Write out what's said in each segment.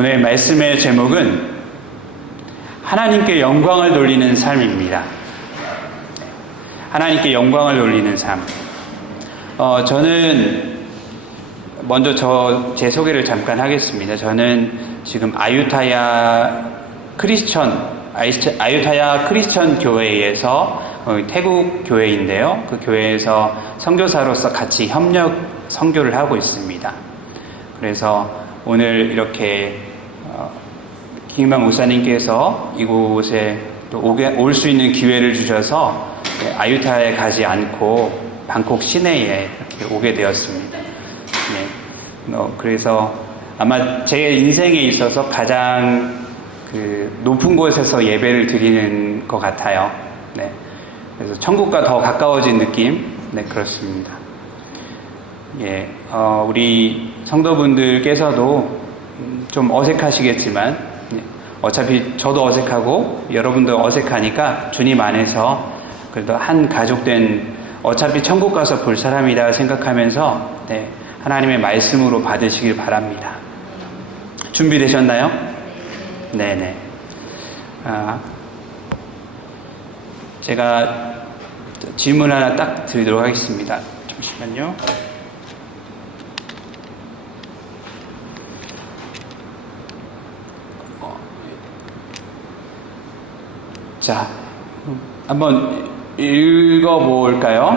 오늘 말씀의 제목은 하나님께 영광을 돌리는 삶입니다. 하나님께 영광을 돌리는 삶. 저는 먼저 제 소개를 잠깐 하겠습니다. 저는 지금 아유타야 크리스천 교회에서 태국 교회인데요. 그 교회에서 선교사로서 같이 협력 선교를 하고 있습니다. 그래서 오늘 이렇게 김만 목사님께서 이곳에 또 올 수 있는 기회를 주셔서 아유타야에 가지 않고 방콕 시내에 이렇게 오게 되었습니다. 그래서 아마 제 인생에 있어서 가장 높은 곳에서 예배를 드리는 것 같아요. 그래서 천국과 더 가까워진 느낌, 그렇습니다. 우리 성도분들께서도 좀 어색하시겠지만, 어차피 저도 어색하고 여러분도 어색하니까 주님 안에서 그래도 한 가족된 어차피 천국 가서 볼 사람이다 생각하면서 하나님의 말씀으로 받으시길 바랍니다. 준비되셨나요? 네네. 제가 질문 하나 딱 드리도록 하겠습니다. 잠시만요. 자, 한번 읽어볼까요?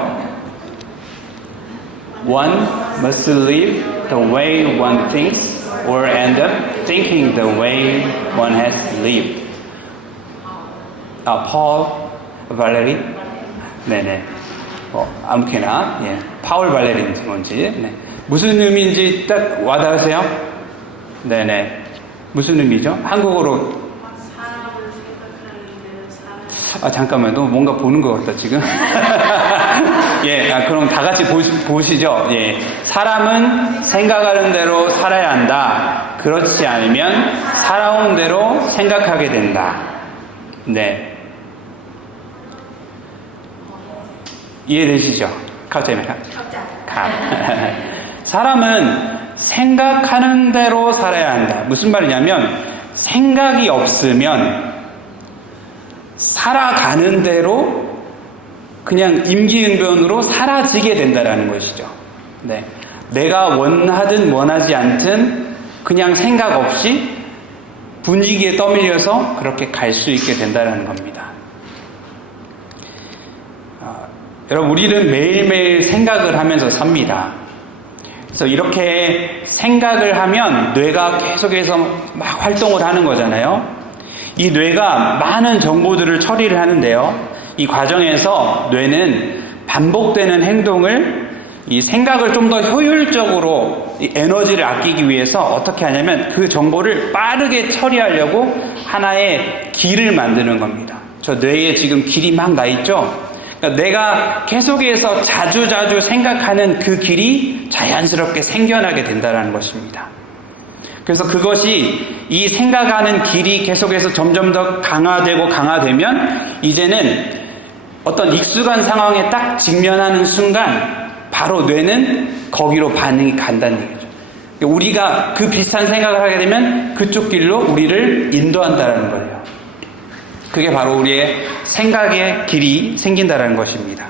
One must live the way one thinks or end up thinking the way one has lived. Paul Valery? 네네. 아무렇게나, 파울 발레리인지 뭔지. 무슨 의미인지 딱 와닿으세요? 네네. 무슨 의미죠? 한국어로. 잠깐만요. 뭔가 보는 것 같다, 지금. 그럼 다 같이 보시죠. 사람은 생각하는 대로 살아야 한다. 그렇지 않으면 살아온 대로 생각하게 된다. 이해되시죠? 사람은 생각하는 대로 살아야 한다. 무슨 말이냐면, 생각이 없으면 살아가는 대로 그냥 임기응변으로 사라지게 된다는 것이죠. 내가 원하든 원하지 않든 그냥 생각 없이 분위기에 떠밀려서 그렇게 갈 수 있게 된다는 겁니다. 여러분, 우리는 매일매일 생각을 하면서 삽니다. 그래서 이렇게 생각을 하면 뇌가 계속해서 막 활동을 하는 거잖아요. 이 뇌가 많은 정보들을 처리를 하는데요. 이 과정에서 뇌는 반복되는 행동을, 이 생각을 좀 더 효율적으로 이 에너지를 아끼기 위해서 어떻게 하냐면 그 정보를 빠르게 처리하려고 하나의 길을 만드는 겁니다. 저 뇌에 지금 길이 막 나 있죠? 그러니까 내가 계속해서 자주 생각하는 그 길이 자연스럽게 생겨나게 된다는 것입니다. 그래서 그것이 이 생각하는 길이 계속해서 점점 더 강화되면 이제는 어떤 익숙한 상황에 딱 직면하는 순간 바로 뇌는 거기로 반응이 간다는 얘기죠. 우리가 그 비슷한 생각을 하게 되면 그쪽 길로 우리를 인도한다는 거예요. 그게 바로 우리의 생각의 길이 생긴다는 것입니다.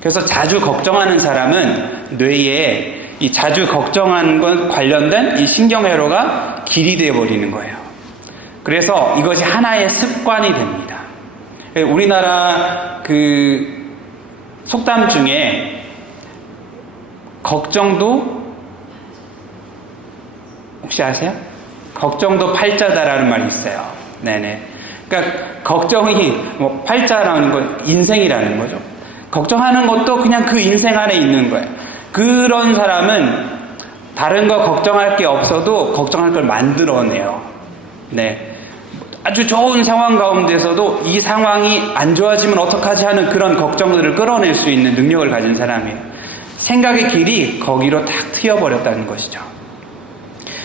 그래서 자주 걱정하는 사람은 뇌에 이 자주 걱정하는 것 관련된 이 신경회로가 길이 되어버리는 거예요. 그래서 이것이 하나의 습관이 됩니다. 우리나라 속담 중에 걱정도 혹시 아세요? 걱정도 팔자다라는 말이 있어요. 그러니까 걱정이 팔자라는 건 인생이라는 거죠. 걱정하는 것도 그냥 그 인생 안에 있는 거예요. 그런 사람은 다른 거 걱정할 게 없어도 걱정할 걸 만들어내요. 아주 좋은 상황 가운데서도 이 상황이 안 좋아지면 어떡하지 하는 그런 걱정들을 끌어낼 수 있는 능력을 가진 사람이에요. 생각의 길이 거기로 탁 트여버렸다는 것이죠.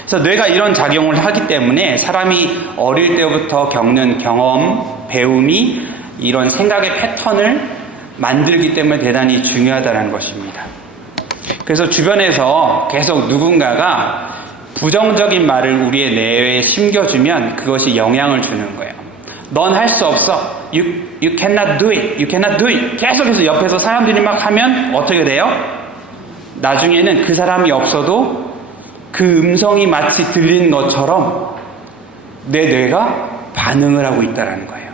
그래서 뇌가 이런 작용을 하기 때문에 사람이 어릴 때부터 겪는 경험, 배움이 이런 생각의 패턴을 만들기 때문에 대단히 중요하다는 것입니다. 그래서 주변에서 계속 누군가가 부정적인 말을 우리의 뇌에 심겨주면 그것이 영향을 주는 거예요. 넌 할 수 없어. You cannot do it. You cannot do it. 계속해서 옆에서 사람들이 막 하면 어떻게 돼요? 나중에는 그 사람이 없어도 그 음성이 마치 들리는 것처럼 내 뇌가 반응을 하고 있다는 거예요.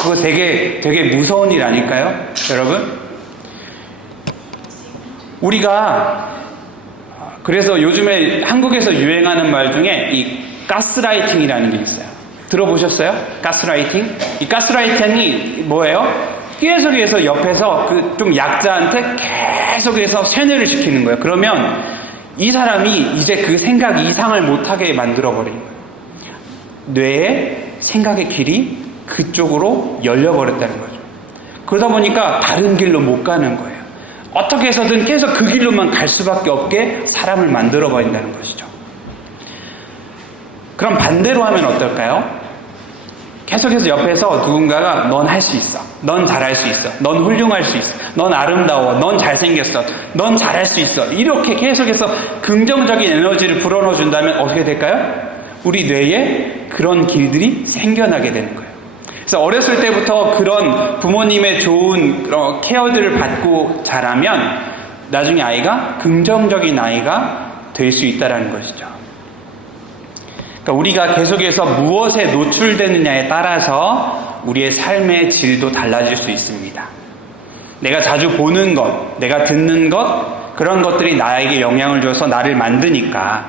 그거 되게 무서운 일 아닐까요? 여러분? 우리가 그래서 요즘에 한국에서 유행하는 말 중에 이 가스라이팅이라는 게 있어요. 들어보셨어요? 가스라이팅? 이 가스라이팅이 뭐예요? 계속해서 옆에서 그 좀 약자한테 계속해서 세뇌를 시키는 거예요. 그러면 이 사람이 이제 그 생각 이상을 못하게 만들어버리는 거예요. 뇌의 생각의 길이 그쪽으로 열려버렸다는 거죠. 그러다 보니까 다른 길로 못 가는 거예요. 어떻게 해서든 계속 그 길로만 갈 수밖에 없게 사람을 만들어버린다는 것이죠. 그럼 반대로 하면 어떨까요? 계속해서 옆에서 누군가가 넌 할 수 있어. 넌 잘할 수 있어. 넌 훌륭할 수 있어. 넌 아름다워. 넌 잘생겼어. 넌 잘할 수 있어. 이렇게 계속해서 긍정적인 에너지를 불어넣어 준다면 어떻게 될까요? 우리 뇌에 그런 길들이 생겨나게 되는 거예요. 그래서 어렸을 때부터 그런 부모님의 좋은 케어들을 받고 자라면 나중에 아이가 긍정적인 아이가 될 수 있다는 것이죠. 그러니까 우리가 계속해서 무엇에 노출되느냐에 따라서 우리의 삶의 질도 달라질 수 있습니다. 내가 자주 보는 것, 내가 듣는 것, 그런 것들이 나에게 영향을 줘서 나를 만드니까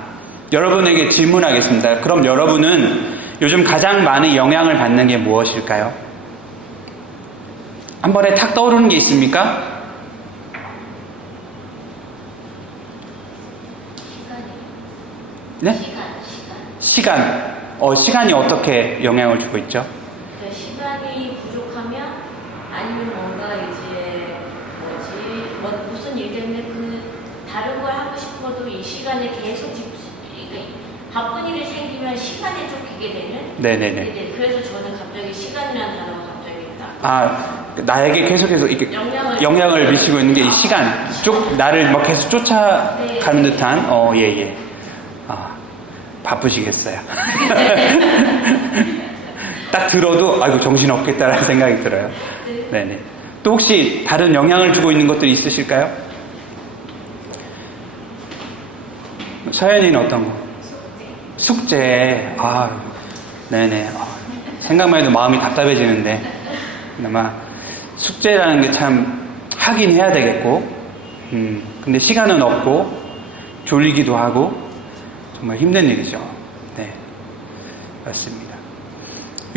여러분에게 질문하겠습니다. 그럼 여러분은 요즘 가장 많은 영향을 받는 게 무엇일까요? 한 번에 탁 떠오르는 게 있습니까? 네? 시간. 시간이 어떻게 영향을 주고 있죠? 그러니까 시간이 부족하면 아니면 뭔가 이제 무슨 일 때문에 그 다른 걸 하고 싶어도 이 시간에 계속 그러니까 바쁜 일이 생기면 시간에 쫓기게 되는. 네네네. 그래서 저는 갑자기 시간이라는 단어가 갑자기 딱. 나에게 계속해서 이렇게 영향을 미치고 있는 게 이 시간. 나를 막 계속 쫓아가는 듯한. 예. 바쁘시겠어요. 딱 들어도 아이고 정신없겠다라는 생각이 들어요. 네네. 또 혹시 다른 영향을 주고 있는 것들이 있으실까요? 서연이는 어떤 거? 숙제. 네네. 생각만 해도 마음이 답답해지는데 아마 숙제라는 게 참 하긴 해야 되겠고 근데 시간은 없고 졸리기도 하고 정말 힘든 일이죠. 네, 맞습니다.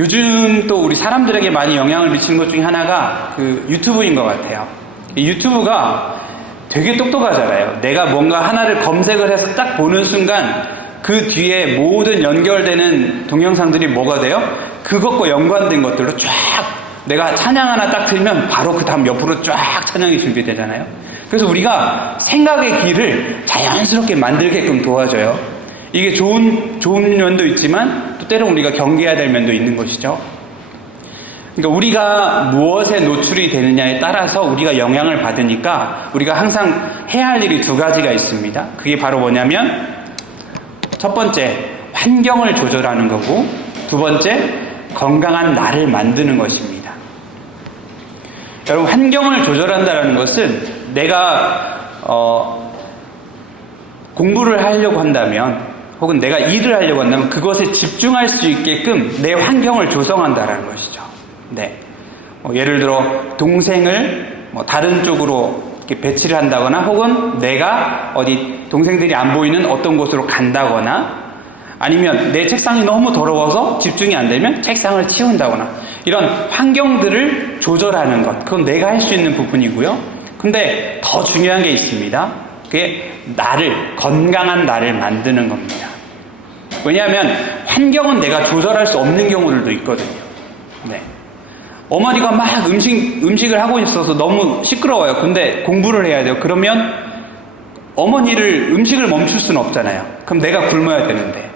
요즘 또 우리 사람들에게 많이 영향을 미치는 것 중에 하나가 그 유튜브인 것 같아요. 이 유튜브가 되게 똑똑하잖아요. 내가 뭔가 하나를 검색을 해서 딱 보는 순간 그 뒤에 모든 연결되는 동영상들이 뭐가 돼요? 그것과 연관된 것들로 쫙 내가 찬양 하나 딱 들면 바로 그 다음 옆으로 쫙 찬양이 준비되잖아요. 그래서 우리가 생각의 길을 자연스럽게 만들게끔 도와줘요. 이게 좋은 면도 있지만 또 때로는 우리가 경계해야 될 면도 있는 것이죠. 그러니까 우리가 무엇에 노출이 되느냐에 따라서 우리가 영향을 받으니까 우리가 항상 해야 할 일이 두 가지가 있습니다. 그게 바로 뭐냐면 첫 번째 환경을 조절하는 거고 두 번째 건강한 나를 만드는 것입니다. 여러분 환경을 조절한다는 것은 내가 공부를 하려고 한다면 혹은 내가 일을 하려고 한다면 그것에 집중할 수 있게끔 내 환경을 조성한다는 것이죠. 네. 예를 들어 동생을 다른 쪽으로 이렇게 배치를 한다거나 혹은 내가 어디 동생들이 안 보이는 어떤 곳으로 간다거나 아니면 내 책상이 너무 더러워서 집중이 안 되면 책상을 치운다거나 이런 환경들을 조절하는 것 그건 내가 할 수 있는 부분이고요. 근데 더 중요한 게 있습니다. 그게 건강한 나를 만드는 겁니다. 왜냐하면 환경은 내가 조절할 수 없는 경우들도 있거든요. 네. 어머니가 막 음식을 하고 있어서 너무 시끄러워요. 근데 공부를 해야 돼요. 그러면 어머니를 음식을 멈출 수는 없잖아요. 그럼 내가 굶어야 되는데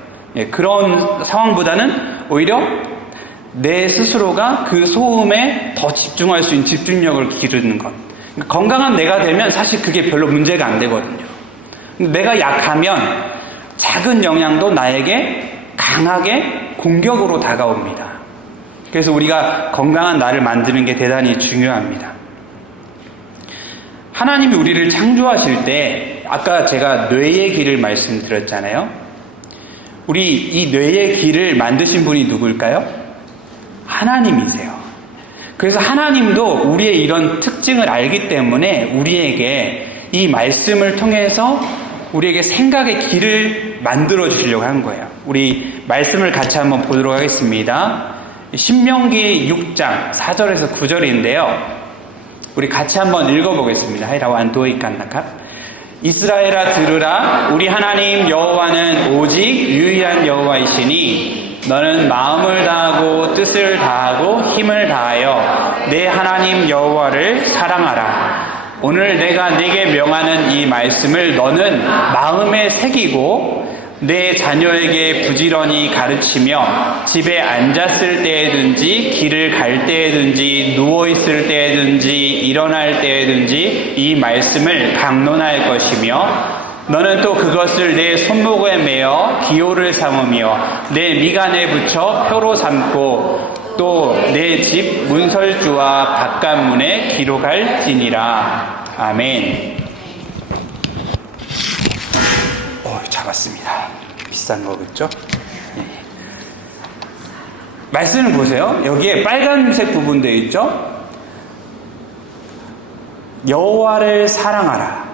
그런 상황보다는 오히려 내 스스로가 그 소음에 더 집중할 수 있는 집중력을 기르는 것. 건강한 내가 되면 사실 그게 별로 문제가 안 되거든요. 내가 약하면 작은 영향도 나에게 강하게 공격으로 다가옵니다. 그래서 우리가 건강한 나를 만드는 게 대단히 중요합니다. 하나님이 우리를 창조하실 때 아까 제가 뇌의 길을 말씀드렸잖아요. 우리 이 뇌의 길을 만드신 분이 누굴까요? 하나님이세요. 그래서 하나님도 우리의 이런 특징을 알기 때문에 우리에게 이 말씀을 통해서 우리에게 생각의 길을 만들어 주시려고 한 거예요. 우리 말씀을 같이 한번 보도록 하겠습니다. 신명기 6장 4절에서 9절인데요. 우리 같이 한번 읽어보겠습니다. 하이라완 도이칸나캅. 이스라엘아 들으라. 우리 하나님 여호와는 오직 유일한 여호와이시니 너는 마음을 다하고 뜻을 다하고 힘을 다하여 내 하나님 여호와를 사랑하라. 오늘 내가 네게 명하는 이 말씀을 너는 마음에 새기고 내 자녀에게 부지런히 가르치며 집에 앉았을 때에든지 길을 갈 때에든지 누워있을 때에든지 일어날 때에든지 이 말씀을 강론할 것이며 너는 또 그것을 내 손목에 매어 기호를 삼으며 내 미간에 붙여 표로 삼고 또 내 집 문설주와 바깥문에 기록할지니라. 아멘. 잡았습니다. 비싼 거겠죠? 네. 말씀을 보세요. 여기에 빨간색 부분 되어 있죠? 여호와를 사랑하라.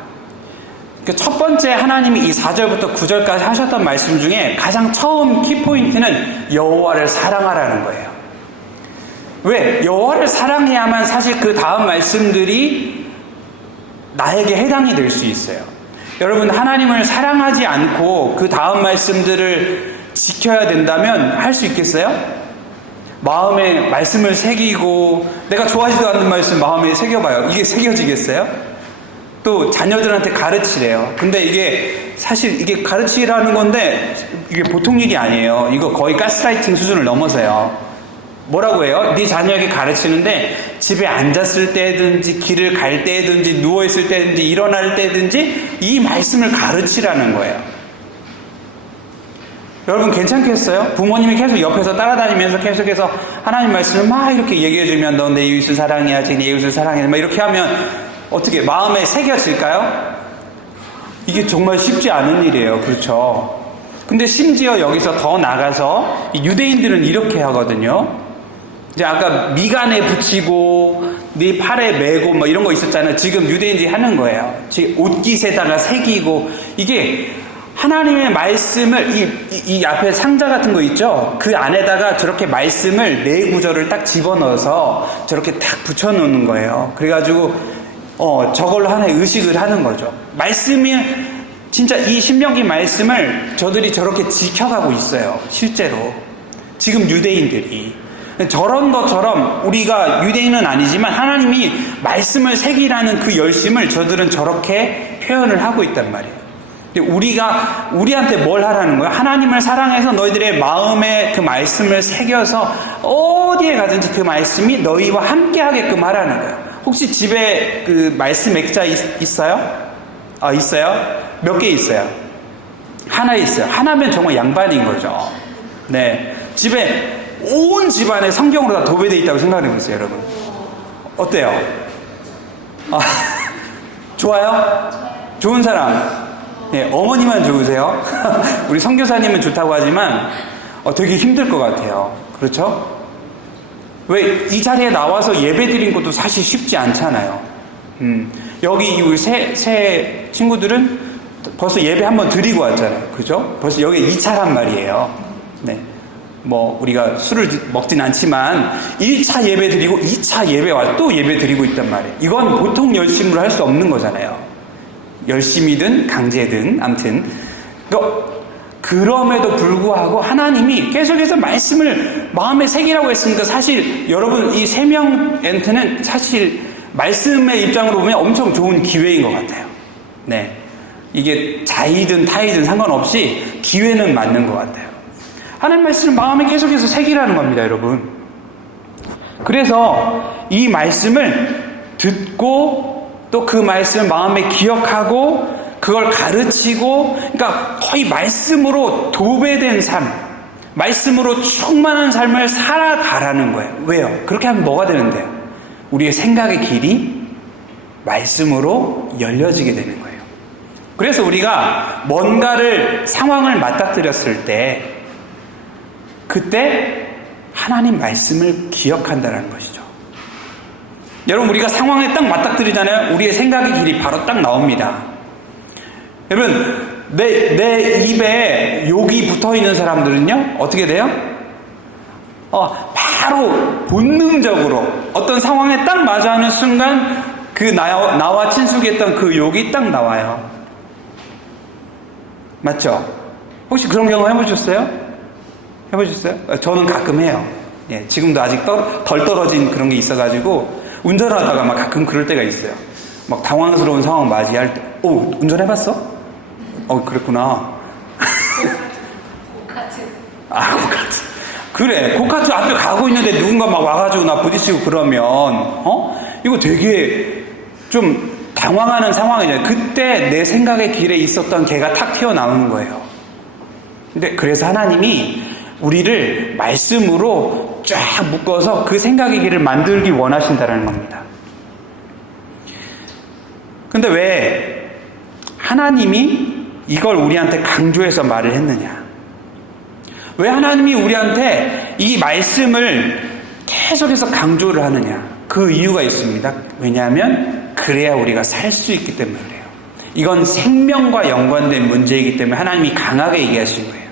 첫 번째 하나님이 이 4절부터 9절까지 하셨던 말씀 중에 가장 처음 키포인트는 여호와를 사랑하라는 거예요. 왜? 여호와를 사랑해야만 사실 그 다음 말씀들이 나에게 해당이 될 수 있어요. 여러분, 하나님을 사랑하지 않고 그 다음 말씀들을 지켜야 된다면 할 수 있겠어요? 마음에 말씀을 새기고 내가 좋아하지도 않는 말씀 마음에 새겨봐요. 이게 새겨지겠어요? 또 자녀들한테 가르치래요. 근데 이게 사실 이게 가르치라는 건데 이게 보통 일이 아니에요. 이거 거의 가스라이팅 수준을 넘어서요. 뭐라고 해요? 네 자녀에게 가르치는데 집에 앉았을 때든지 길을 갈 때든지 누워있을 때든지 일어날 때든지 이 말씀을 가르치라는 거예요. 여러분 괜찮겠어요? 부모님이 계속 옆에서 따라다니면서 계속해서 하나님 말씀을 막 이렇게 얘기해주면 너 내 이웃을 사랑해야지, 내 이웃을 사랑해 막 이렇게 하면 어떻게 마음에 새겨질까요? 이게 정말 쉽지 않은 일이에요. 그렇죠? 근데 심지어 여기서 더 나가서 유대인들은 이렇게 하거든요. 이제 아까 미간에 붙이고 네 팔에 메고 뭐 이런 거 있었잖아요. 지금 유대인들이 하는 거예요. 지금 옷깃에다가 새기고 이게 하나님의 말씀을 이 앞에 상자 같은 거 있죠? 그 안에다가 저렇게 말씀을 네 구절을 딱 집어넣어서 저렇게 딱 붙여놓는 거예요. 그래가지고 저걸로 하나의 의식을 하는 거죠. 말씀이 진짜 이 신명기 말씀을 저들이 저렇게 지켜가고 있어요. 실제로 지금 유대인들이 저런 것처럼 우리가 유대인은 아니지만 하나님이 말씀을 새기라는 그 열심을 저들은 저렇게 표현을 하고 있단 말이에요. 우리가 우리한테 뭘 하라는 거예요? 하나님을 사랑해서 너희들의 마음에 그 말씀을 새겨서 어디에 가든지 그 말씀이 너희와 함께 하게끔 하라는 거예요. 혹시 집에 그 말씀 액자 있어요? 있어요? 몇 개 있어요? 하나 있어요. 하나면 정말 양반인 거죠. 네. 집에 온 집안에 성경으로 다 도배되어 있다고 생각해 보세요, 여러분. 어때요? 좋아요? 좋은 사람? 네, 어머니만 좋으세요? 우리 선교사님은 좋다고 하지만 되게 힘들 것 같아요. 그렇죠? 왜 이 자리에 나와서 예배 드린 것도 사실 쉽지 않잖아요. 여기 우리 새 친구들은 벌써 예배 한번 드리고 왔잖아요. 그죠? 벌써 여기 2차란 말이에요. 네. 뭐 우리가 술을 먹진 않지만 1차 예배 드리고 2차 예배 와서 또 예배 드리고 있단 말이에요. 이건 보통 열심으로 할 수 없는 거잖아요. 열심이든 강제든 아무튼 그럼에도 불구하고 하나님이 계속해서 말씀을 마음에 새기라고 했으니까 사실 여러분 이 세 명한테는 사실 말씀의 입장으로 보면 엄청 좋은 기회인 것 같아요. 네, 이게 자이든 타이든 상관없이 기회는 맞는 것 같아요. 하나님 말씀을 마음에 계속해서 새기라는 겁니다, 여러분. 그래서 이 말씀을 듣고 또 그 말씀을 마음에 기억하고 그걸 가르치고, 그러니까 거의 말씀으로 도배된 삶, 말씀으로 충만한 삶을 살아가라는 거예요. 왜요? 그렇게 하면 뭐가 되는데요? 우리의 생각의 길이 말씀으로 열려지게 되는 거예요. 그래서 우리가 뭔가를, 상황을 맞닥뜨렸을 때, 그때 하나님 말씀을 기억한다는 것이죠. 여러분, 우리가 상황에 딱 맞닥뜨리잖아요. 우리의 생각의 길이 바로 딱 나옵니다. 여러분, 내 입에 욕이 붙어있는 사람들은요, 어떻게 돼요? 바로 본능적으로 어떤 상황에 딱 마주하는 순간 그 나와 친숙했던 그 욕이 딱 나와요. 맞죠? 혹시 그런 경험 해보셨어요? 해보셨어요? 저는 가끔 해요. 예, 지금도 아직 덜 떨어진 그런 게 있어가지고 운전하다가 막 가끔 그럴 때가 있어요. 막 당황스러운 상황 맞이할 때, 운전해봤어? 그랬구나. 고카트. 고카트. 그래, 고카트 앞에 가고 있는데 누군가 막 와가지고 나 부딪히고 그러면, 이거 되게 좀 당황하는 상황이잖아요. 그때 내 생각의 길에 있었던 개가 탁 튀어나오는 거예요. 근데 그래서 하나님이 우리를 말씀으로 쫙 묶어서 그 생각의 길을 만들기 원하신다는 겁니다. 근데 왜 하나님이 이걸 우리한테 강조해서 말을 했느냐? 왜 하나님이 우리한테 이 말씀을 계속해서 강조를 하느냐? 그 이유가 있습니다. 왜냐하면 그래야 우리가 살 수 있기 때문에 그래요. 이건 생명과 연관된 문제이기 때문에 하나님이 강하게 얘기하신 거예요.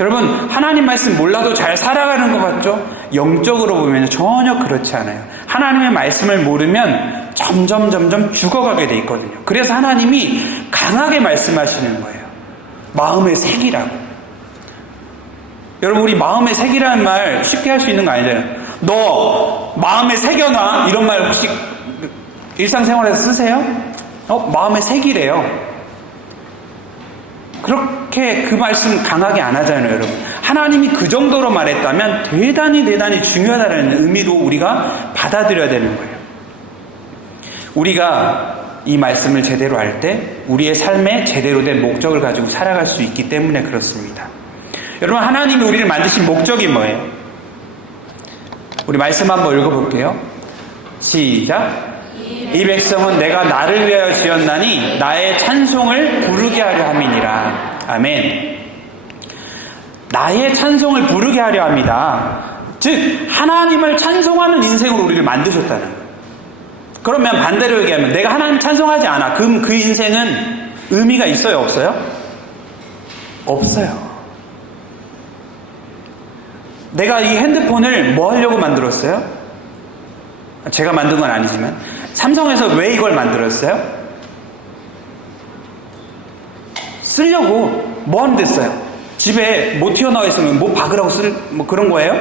여러분, 하나님 말씀 몰라도 잘 살아가는 것 같죠? 영적으로 보면 전혀 그렇지 않아요. 하나님의 말씀을 모르면 점점 죽어가게 돼 있거든요. 그래서 하나님이 강하게 말씀하시는 거예요. 마음의 색이라고. 여러분, 우리 마음의 색이라는 말 쉽게 할 수 있는 거 아니잖아요. 너 마음에 새겨놔, 이런 말 혹시 일상생활에서 쓰세요? 마음의 색이래요. 그렇게 그 말씀 강하게 안 하잖아요, 여러분. 하나님이 그 정도로 말했다면 대단히 중요하다는 의미로 우리가 받아들여야 되는 거예요. 우리가 이 말씀을 제대로 할 때 우리의 삶에 제대로 된 목적을 가지고 살아갈 수 있기 때문에 그렇습니다. 여러분, 하나님이 우리를 만드신 목적이 뭐예요? 우리 말씀 한번 읽어볼게요. 시작. 이 백성은 내가 나를 위하여 지었나니 나의 찬송을 부르게 하려 함이니라. 아멘. 나의 찬송을 부르게 하려 합니다. 즉 하나님을 찬송하는 인생으로 우리를 만드셨다는 거예요. 그러면 반대로 얘기하면 내가 하나님 찬송하지 않아. 그럼 그 인생은 의미가 있어요? 없어요? 없어요. 내가 이 핸드폰을 뭐 하려고 만들었어요? 제가 만든 건 아니지만 삼성에서 왜 이걸 만들었어요? 쓰려고. 뭐 하는 데 써요? 집에 뭐 튀어나와 있으면 뭐 박으라고 뭐 그런 거예요?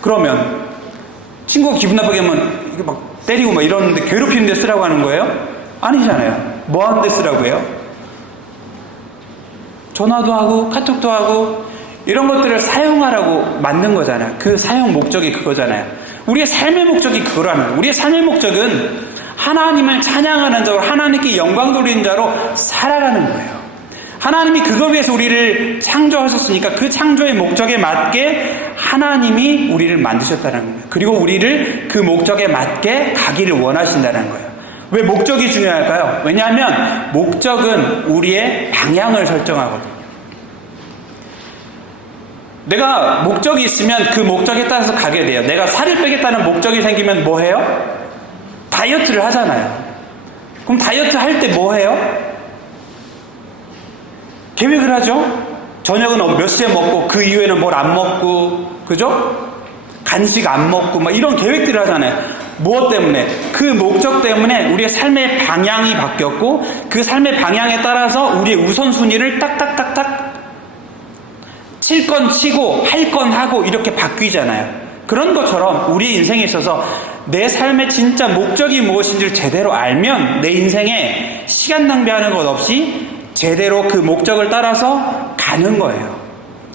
그러면 친구가 기분 나쁘게 하면 이게 막 때리고 막 이러는데 괴롭히는 데 쓰라고 하는 거예요? 아니잖아요. 뭐 하는 데 쓰라고 해요? 전화도 하고 카톡도 하고 이런 것들을 사용하라고 만든 거잖아요. 그 사용 목적이 그거잖아요. 우리의 삶의 목적이 그거라는 거예요. 우리의 삶의 목적은 하나님을 찬양하는 자로, 하나님께 영광 돌리는 자로 살아가는 거예요. 하나님이 그걸 위해서 우리를 창조하셨으니까 그 창조의 목적에 맞게 하나님이 우리를 만드셨다는 거예요. 그리고 우리를 그 목적에 맞게 가기를 원하신다는 거예요. 왜 목적이 중요할까요? 왜냐하면 목적은 우리의 방향을 설정하거든요. 내가 목적이 있으면 그 목적에 따라서 가게 돼요. 내가 살을 빼겠다는 목적이 생기면 뭐 해요? 다이어트를 하잖아요. 그럼 다이어트 할 때 뭐 해요? 계획을 하죠. 저녁은 몇 시에 먹고 그 이후에는 뭘 안 먹고, 그죠? 간식 안 먹고 막 이런 계획들을 하잖아요. 무엇 때문에? 그 목적 때문에 우리의 삶의 방향이 바뀌었고 그 삶의 방향에 따라서 우리의 우선순위를 딱딱딱딱 칠 건 치고 할 건 하고 이렇게 바뀌잖아요. 그런 것처럼 우리 인생에 있어서 내 삶의 진짜 목적이 무엇인지를 제대로 알면 내 인생에 시간 낭비하는 것 없이 제대로 그 목적을 따라서 가는 거예요.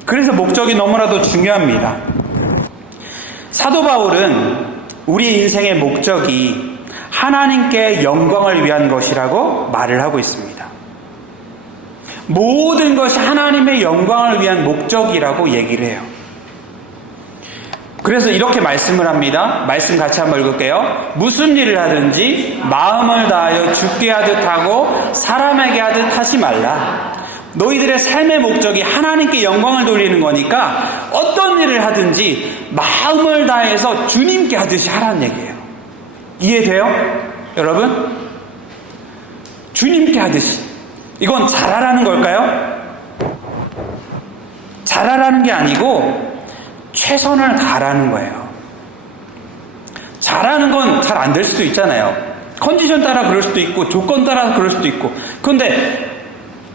그래서 목적이 너무나도 중요합니다. 사도 바울은 우리 인생의 목적이 하나님께 영광을 위한 것이라고 말을 하고 있습니다. 모든 것이 하나님의 영광을 위한 목적이라고 얘기를 해요. 그래서 이렇게 말씀을 합니다. 말씀 같이 한번 읽을게요. 무슨 일을 하든지 마음을 다하여 주께 하듯 하고 사람에게 하듯 하지 말라. 너희들의 삶의 목적이 하나님께 영광을 돌리는 거니까 어떤 일을 하든지 마음을 다해서 주님께 하듯이 하라는 얘기예요. 이해돼요? 여러분? 주님께 하듯이. 이건 잘하라는 걸까요? 잘하라는 게 아니고 최선을 다하라는 거예요. 잘하는 건 잘 안 될 수도 있잖아요. 컨디션 따라 그럴 수도 있고 조건 따라 그럴 수도 있고. 그런데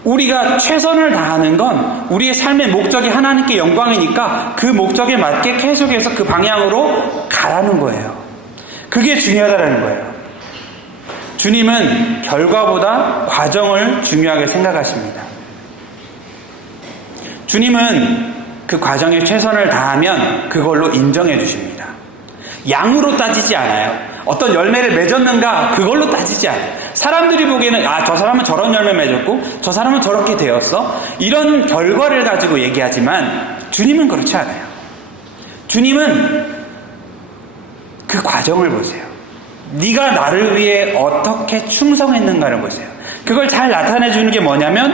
우리가 최선을 다하는 건 우리의 삶의 목적이 하나님께 영광이니까 그 목적에 맞게 계속해서 그 방향으로 가라는 거예요. 그게 중요하다는 거예요. 주님은 결과보다 과정을 중요하게 생각하십니다. 주님은 그 과정에 최선을 다하면 그걸로 인정해 주십니다. 양으로 따지지 않아요. 어떤 열매를 맺었는가 그걸로 따지지 않아요. 사람들이 보기에는 저 사람은 저런 열매 맺었고 저 사람은 저렇게 되었어. 이런 결과를 가지고 얘기하지만 주님은 그렇지 않아요. 주님은 그 과정을 보세요. 네가 나를 위해 어떻게 충성했는가를 보세요. 그걸 잘 나타내 주는 게 뭐냐면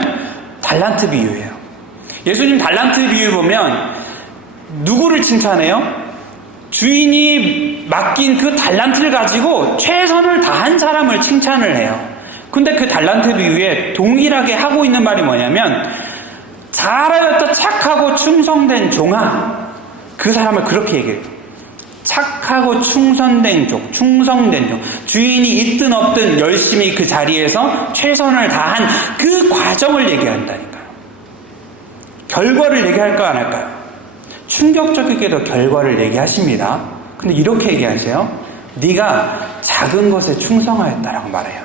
달란트 비유예요. 예수님 달란트 비유 보면 누구를 칭찬해요? 주인이 맡긴 그 달란트를 가지고 최선을 다한 사람을 칭찬을 해요. 근데 그 달란트 비유에 동일하게 하고 있는 말이 뭐냐면 잘하였다 착하고 충성된 종아, 그 사람을 그렇게 얘기해요. 착하고 충성된 종. 주인이 있든 없든 열심히 그 자리에서 최선을 다한 그 과정을 얘기한다니까요. 결과를 얘기할까 안 할까요? 충격적이게도 결과를 얘기하십니다. 근데 이렇게 얘기하세요. 네가 작은 것에 충성하였다라고 말해요.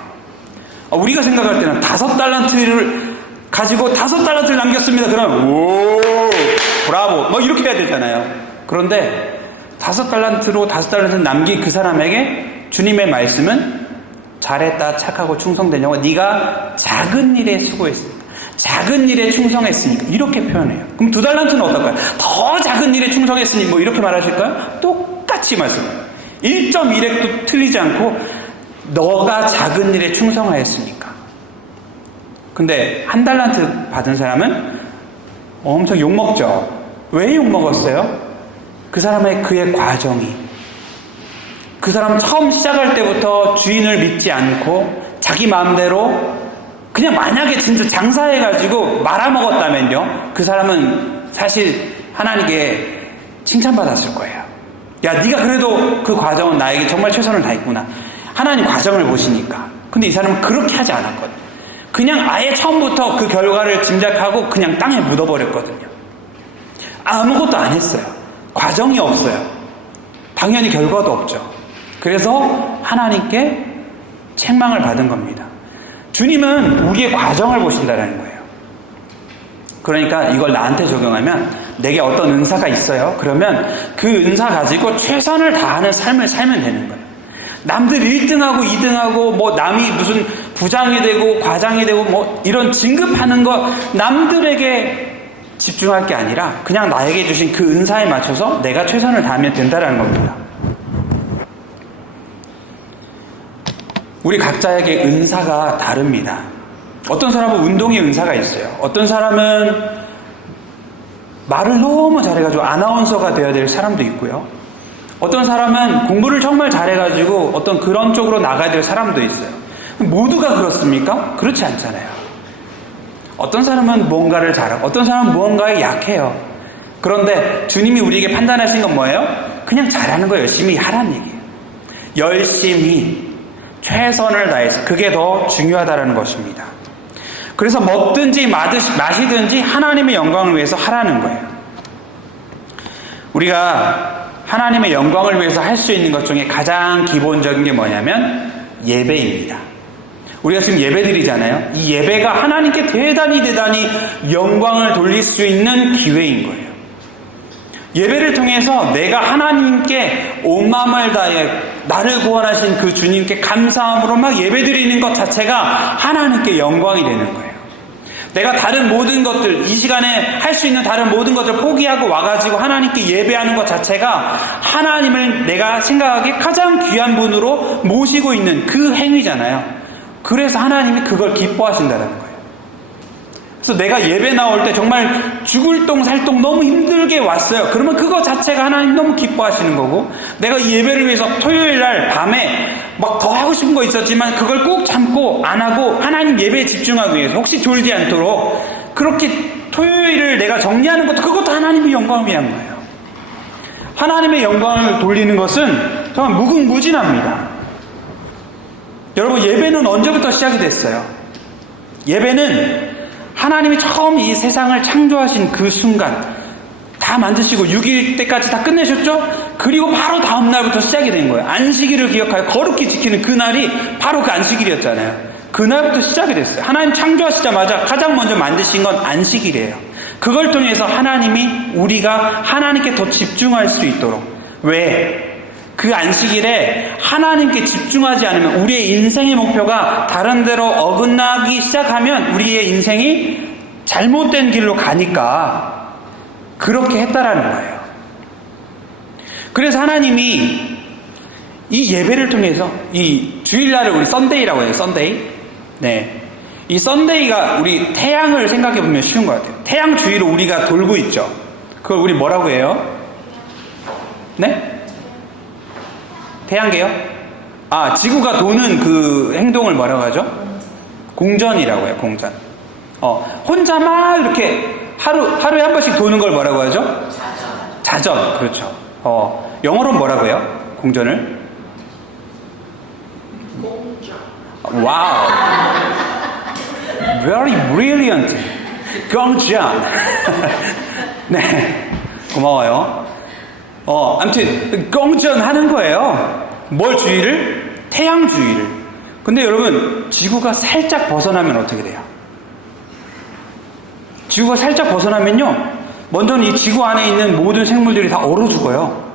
우리가 생각할 때는 5달란트를 가지고 5달란트를 남겼습니다. 그러면 오 브라보 뭐 이렇게 해야 되잖아요. 그런데 5달란트로 5달란트를 남긴 그 사람에게 주님의 말씀은 잘했다 착하고 충성된 영혼, 네가 작은 일에 수고했습니다. 작은 일에 충성했으니까 이렇게 표현해요. 그럼 2달란트는 어떨까요? 더 작은 일에 충성했으니 뭐 이렇게 말하실까요? 똑같이 말씀해요. 1.1획도 틀리지 않고 너가 작은 일에 충성하였으니까. 근데 1달란트 받은 사람은 엄청 욕먹죠. 왜 욕먹었어요? 그 사람의 그의 과정이, 그 사람 처음 시작할 때부터 주인을 믿지 않고 자기 마음대로 그냥 만약에 진짜 장사해가지고 말아먹었다면요, 그 사람은 사실 하나님께 칭찬받았을 거예요. 야, 네가 그래도 그 과정은 나에게 정말 최선을 다했구나. 하나님 과정을 보시니까. 근데 이 사람은 그렇게 하지 않았거든요. 그냥 아예 처음부터 그 결과를 짐작하고 그냥 땅에 묻어버렸거든요. 아무것도 안 했어요. 과정이 없어요. 당연히 결과도 없죠. 그래서 하나님께 책망을 받은 겁니다. 주님은 우리의 과정을 보신다는 거예요. 그러니까 이걸 나한테 적용하면 내게 어떤 은사가 있어요. 그러면 그 은사 가지고 최선을 다하는 삶을 살면 되는 거예요. 남들 1등하고 2등하고 뭐 남이 무슨 부장이 되고 과장이 되고 뭐 이런 진급하는 거 남들에게 집중할 게 아니라 그냥 나에게 주신 그 은사에 맞춰서 내가 최선을 다하면 된다는 겁니다. 우리 각자에게 은사가 다릅니다. 어떤 사람은 운동의 은사가 있어요. 어떤 사람은 말을 너무 잘해가지고 아나운서가 되어야 될 사람도 있고요. 어떤 사람은 공부를 정말 잘해가지고 어떤 그런 쪽으로 나가야 될 사람도 있어요. 모두가 그렇습니까? 그렇지 않잖아요. 어떤 사람은 뭔가를 잘하고 어떤 사람은 무언가에 약해요. 그런데 주님이 우리에게 판단하신 건 뭐예요? 그냥 잘하는 거 열심히 하라는 얘기예요. 열심히 최선을 다해서 그게 더 중요하다는 것입니다. 그래서 먹든지 마시든지 하나님의 영광을 위해서 하라는 거예요. 우리가 하나님의 영광을 위해서 할 수 있는 것 중에 가장 기본적인 게 뭐냐면 예배입니다. 우리가 지금 예배 드리잖아요. 이 예배가 하나님께 대단히 영광을 돌릴 수 있는 기회인 거예요. 예배를 통해서 내가 하나님께 온 마음을 다해 나를 구원하신 그 주님께 감사함으로 막 예배드리는 것 자체가 하나님께 영광이 되는 거예요. 내가 다른 모든 것들, 이 시간에 할 수 있는 다른 모든 것들 포기하고 와가지고 하나님께 예배하는 것 자체가 하나님을 내가 생각하기에 가장 귀한 분으로 모시고 있는 그 행위잖아요. 그래서 하나님이 그걸 기뻐하신다는 거예요. 그래서 내가 예배 나올 때 정말 죽을 똥 살똥 너무 힘들게 왔어요. 그러면 그거 자체가 하나님 너무 기뻐하시는 거고, 내가 이 예배를 위해서 토요일 날 밤에 막 더 하고 싶은 거 있었지만 그걸 꼭 참고 안 하고 하나님 예배에 집중하기 위해서 혹시 졸지 않도록 그렇게 토요일을 내가 정리하는 것도 그것도 하나님의 영광을 위한 거예요. 하나님의 영광을 돌리는 것은 정말 무궁무진합니다. 여러분, 예배는 언제부터 시작이 됐어요? 예배는 하나님이 처음 이 세상을 창조하신 그 순간 다 만드시고 6일 때까지 다 끝내셨죠? 그리고 바로 다음 날부터 시작이 된 거예요. 안식일을 기억하여 거룩히 지키는 그날이 바로 그 안식일이었잖아요. 그날부터 시작이 됐어요. 하나님 창조하시자마자 가장 먼저 만드신 건 안식일이에요. 그걸 통해서 하나님이 우리가 하나님께 더 집중할 수 있도록. 왜? 그 안식일에 하나님께 집중하지 않으면 우리의 인생의 목표가 다른 데로 어긋나기 시작하면 우리의 인생이 잘못된 길로 가니까 그렇게 했다라는 거예요. 그래서 하나님이 이 예배를 통해서 이 주일날을 우리 썬데이라고 해요. 썬데이. 네. 이 썬데이가 우리 태양을 생각해 보면 쉬운 것 같아요. 태양 주위로 우리가 돌고 있죠. 그걸 우리 뭐라고 해요? 네? 태양계요? 아, 지구가 도는 그 행동을 뭐라고 하죠? 공전이라고 해요. 공전. 혼자 막 이렇게 하루에 한 번씩 도는 걸 뭐라고 하죠? 자전. 그렇죠. 영어로는 뭐라고 해요? 공전을? 와우. Very brilliant. 공전. 네. 고마워요. 아무튼 공전하는 거예요. 뭘 주위를? 태양 주위를. 근데 여러분, 지구가 살짝 벗어나면 어떻게 돼요? 지구가 살짝 벗어나면요, 먼저는 이 지구 안에 있는 모든 생물들이 다 얼어 죽어요.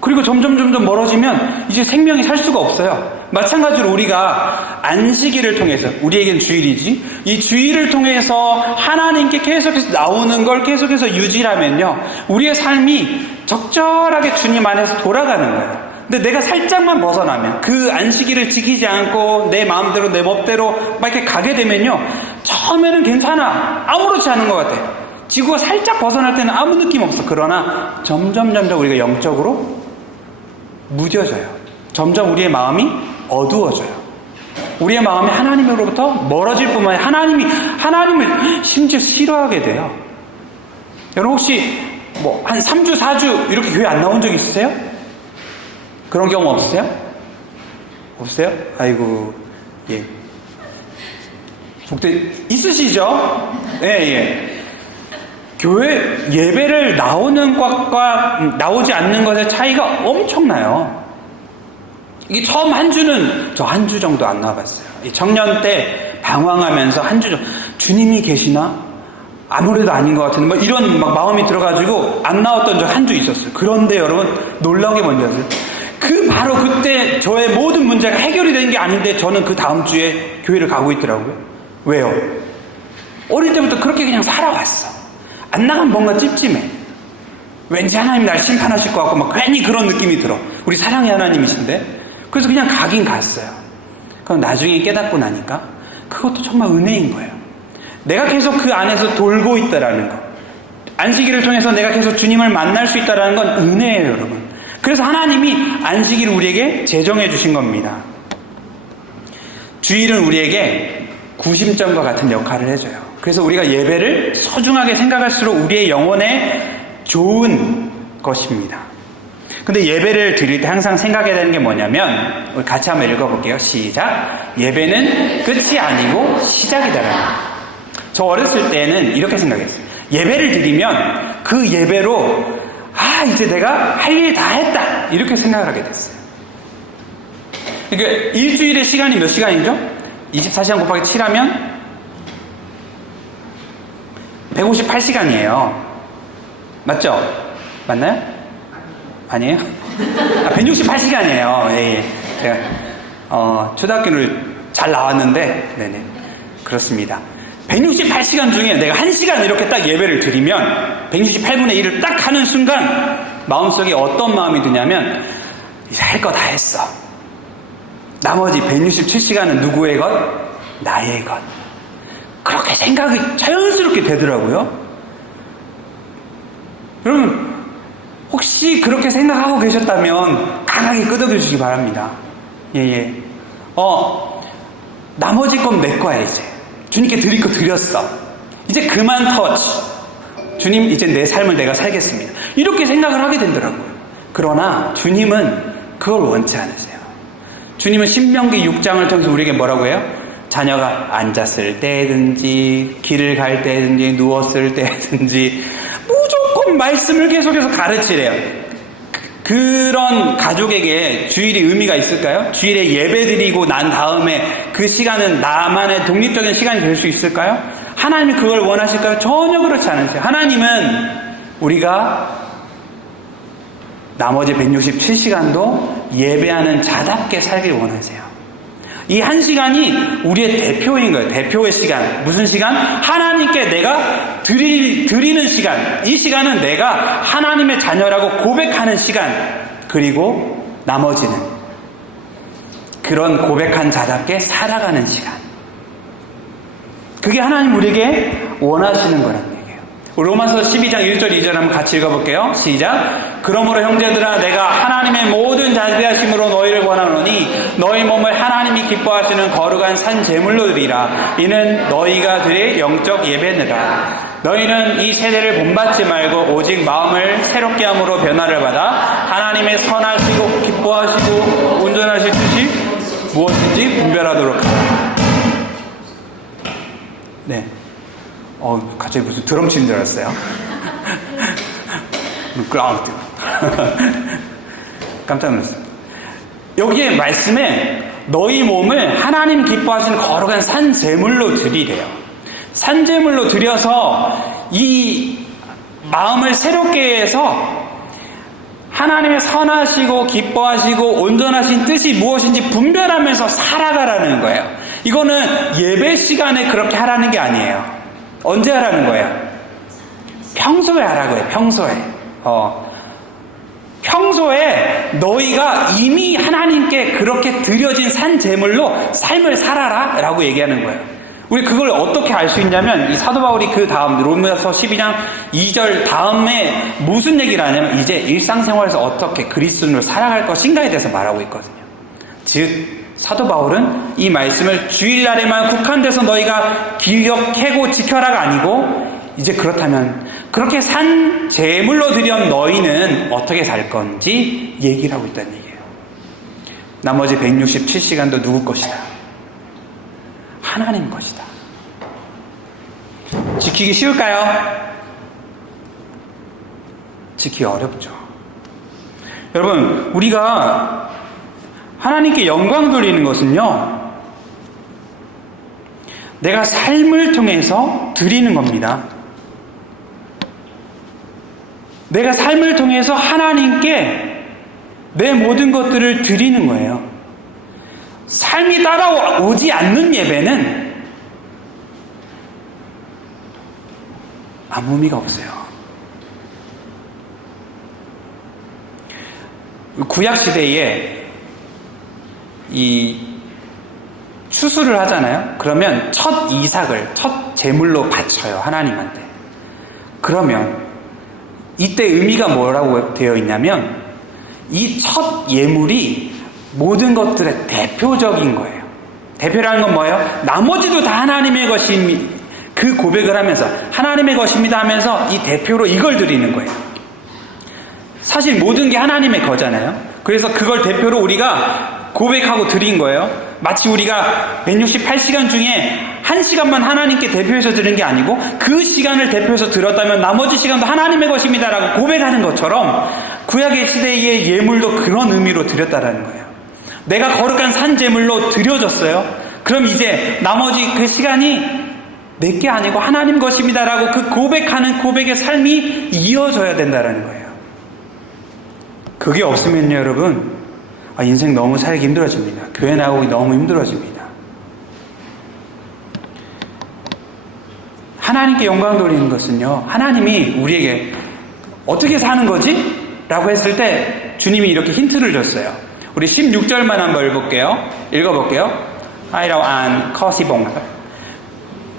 그리고 점점 멀어지면 이제 생명이 살 수가 없어요. 마찬가지로 우리가 안식일을 통해서, 우리에겐 주일이지, 이 주일을 통해서 하나님께 계속해서 나오는 걸 계속해서 유지하면요, 우리의 삶이 적절하게 주님 안에서 돌아가는 거예요. 근데 내가 살짝만 벗어나면, 그 안식일을 지키지 않고 내 마음대로 내 법대로 막 이렇게 가게 되면요, 처음에는 괜찮아. 아무렇지 않은 것 같아. 지구가 살짝 벗어날 때는 아무 느낌 없어. 그러나 점점 우리가 영적으로 무뎌져요. 점점 우리의 마음이 어두워져요. 우리의 마음이 하나님으로부터 멀어질 뿐만 아니라 하나님을 심지어 싫어하게 돼요. 여러분, 혹시 한 3주 4주 이렇게 교회 안 나온 적 있으세요? 그런 경우 없으세요? 없어요? 아이고, 예. 있으시죠? 예. 교회 예배를 나오는 것과 나오지 않는 것의 차이가 엄청나요. 이게 처음 한 주는 저 한 주 정도 안 나와봤어요. 청년 때 방황하면서 한 주 정도, 주님이 계시나? 아무래도 아닌 것 같은데, 이런 마음이 들어가지고 안 나왔던 적 한 주 있었어요. 그런데 여러분, 놀라운 게 뭔지 아세요? 바로 그때 저의 모든 문제가 해결이 된 게 아닌데 저는 그 다음 주에 교회를 가고 있더라고요. 왜요? 어릴 때부터 그렇게 그냥 살아왔어. 안 나가면 뭔가 찝찝해. 왠지 하나님 날 심판하실 것 같고 괜히 그런 느낌이 들어. 우리 사랑의 하나님이신데. 그래서 그냥 가긴 갔어요. 그럼 나중에 깨닫고 나니까 그것도 정말 은혜인 거예요. 내가 계속 그 안에서 돌고 있다라는 거. 안식일을 통해서 내가 계속 주님을 만날 수 있다라는 건 은혜예요, 여러분. 그래서 하나님이 안식일을 우리에게 제정해 주신 겁니다. 주일은 우리에게 구심점과 같은 역할을 해줘요. 그래서 우리가 예배를 소중하게 생각할수록 우리의 영혼에 좋은 것입니다. 근데 예배를 드릴 때 항상 생각해야 되는 게 뭐냐면, 우리 같이 한번 읽어볼게요. 시작. 예배는 끝이 아니고 시작이다라는. 저 어렸을 때는 이렇게 생각했어요. 예배를 드리면 그 예배로 이제 내가 할 일 다 했다, 이렇게 생각을 하게 됐어요. 그러니까 일주일의 시간이 몇 시간이죠? 24시간 곱하기 7하면 158시간이에요. 맞죠? 맞나요? 아니에요? 168시간이에요. 예, 예. 제가, 초등학교를 잘 나왔는데, 네네. 그렇습니다. 168시간 중에 내가 1시간 이렇게 딱 예배를 드리면, 168분의 1을 딱 하는 순간, 마음속에 어떤 마음이 드냐면, 이제 할 거 다 했어. 나머지 167시간은 누구의 것? 나의 것. 그렇게 생각이 자연스럽게 되더라고요. 여러분, 혹시 그렇게 생각하고 계셨다면 강하게 끄덕여 주시기 바랍니다. 예. 나머지 건 내 거야, 이제. 주님께 드릴 거 드렸어. 이제 그만 터치. 주님, 이제 내 삶을 내가 살겠습니다. 이렇게 생각을 하게 되더라고요. 그러나 주님은 그걸 원치 않으세요. 주님은 신명기 6장을 통해서 우리에게 뭐라고 해요? 자녀가 앉았을 때든지 길을 갈 때든지 누웠을 때든지 무조건 말씀을 계속해서 가르치래요. 그런 가족에게 주일이 의미가 있을까요? 주일에 예배드리고 난 다음에 그 시간은 나만의 독립적인 시간이 될 수 있을까요? 하나님이 그걸 원하실까요? 전혀 그렇지 않으세요. 하나님은 우리가 나머지 167시간도 예배하는 자답게 살길 원하세요. 이 한 시간이 우리의 대표인 거예요. 대표의 시간. 무슨 시간? 하나님께 내가 드리는 시간. 이 시간은 내가 하나님의 자녀라고 고백하는 시간. 그리고 나머지는 그런 고백한 자답게 살아가는 시간. 그게 하나님 우리에게 원하시는 거라는 얘기예요. 로마서 12장 1절 2절 한번 같이 읽어볼게요. 시작. 그러므로 형제들아 내가 하나님의 모든 자비하심으로 너희를 권하노니 너희 몸을 하나님이 기뻐하시는 거룩한 산 제물로 드리라. 이는 너희가 드릴 영적 예배니라. 너희는 이 세대를 본받지 말고 오직 마음을 새롭게 함으로 변화를 받아 하나님의 선하시고 기뻐하시고 온전하실 뜻이 무엇인지 분별하도록 하라. 네. 갑자기 무슨 드럼 치는 줄 알았어요. 그라운드. 깜짝 놀랐습니다. 여기에 말씀에 너희 몸을 하나님 기뻐하시는 거룩한 산제물로 드리래요. 산제물로 드려서 이 마음을 새롭게 해서 하나님의 선하시고 기뻐하시고 온전하신 뜻이 무엇인지 분별하면서 살아가라는 거예요. 이거는 예배 시간에 그렇게 하라는 게 아니에요. 언제 하라는 거예요? 평소에 하라고 해요. 평소에 너희가 이미 하나님께 그렇게 드려진 산 제물로 삶을 살아라 라고 얘기하는 거예요. 우리 그걸 어떻게 알 수 있냐면 이 사도 바울이 그 다음 로마서 12장 2절 다음에 무슨 얘기를 하냐면 이제 일상생활에서 어떻게 그리스도인으로 살아갈 것인가에 대해서 말하고 있거든요. 즉 사도 바울은 이 말씀을 주일날에만 국한돼서 너희가 기억하고 지켜라가 아니고 이제 그렇다면 그렇게 산 제물로 드린 너희는 어떻게 살 건지 얘기를 하고 있다는 얘기예요. 나머지 167시간도 누구 것이다? 하나님 것이다. 지키기 쉬울까요? 지키기 어렵죠. 여러분, 우리가 하나님께 영광 돌리는 것은요, 내가 삶을 통해서 드리는 겁니다. 내가 삶을 통해서 하나님께 내 모든 것들을 드리는 거예요. 삶이 따라오지 않는 예배는 아무 의미가 없어요. 구약시대에 이 추수를 하잖아요. 그러면 첫 이삭을 첫 제물로 바쳐요. 하나님한테. 그러면 이때 의미가 뭐라고 되어 있냐면 이 첫 예물이 모든 것들의 대표적인 거예요. 대표라는 건 뭐예요? 나머지도 다 하나님의 것입니다. 그 고백을 하면서 하나님의 것입니다 하면서 이 대표로 이걸 드리는 거예요. 사실 모든 게 하나님의 거잖아요. 그래서 그걸 대표로 우리가 고백하고 드린 거예요. 마치 우리가 168시간 중에 1시간만 하나님께 대표해서 드린 게 아니고 그 시간을 대표해서 드렸다면 나머지 시간도 하나님의 것입니다라고 고백하는 것처럼 구약의 시대의 예물도 그런 의미로 드렸다라는 거예요. 내가 거룩한 산제물로 드려졌어요. 그럼 이제 나머지 그 시간이 내 게 아니고 하나님 것입니다라고 그 고백하는 고백의 삶이 이어져야 된다라는 거예요. 그게 없으면요, 여러분, 인생 너무 살기 힘들어집니다. 교회 나오기 너무 힘들어집니다. 하나님께 영광 돌리는 것은요, 하나님이 우리에게 어떻게 사는 거지? 라고 했을 때 주님이 이렇게 힌트를 줬어요. 우리 16절만 한번 읽어볼게요. 하이라오 안 커시봉.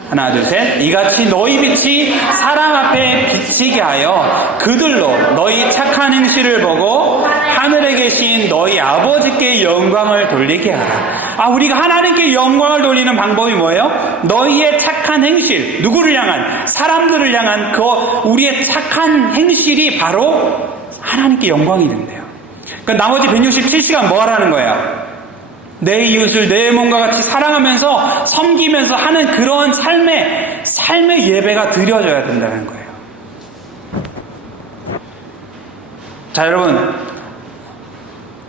하나 둘 셋. 이같이 너희 빛이 사람 앞에 비치게 하여 그들로 너희 착한 행실을 보고 하늘에 계신 너희 아버지께 영광을 돌리게 하라. 우리가 하나님께 영광을 돌리는 방법이 뭐예요? 너희의 착한 행실, 누구를 향한? 사람들을 향한 그 우리의 착한 행실이 바로 하나님께 영광이 된대요. 그러니까 나머지 167시간 뭐 하라는 거야? 내 이웃을 내 몸과 같이 사랑하면서 섬기면서 하는 그런 삶의 예배가 드려져야 된다는 거예요. 자, 여러분,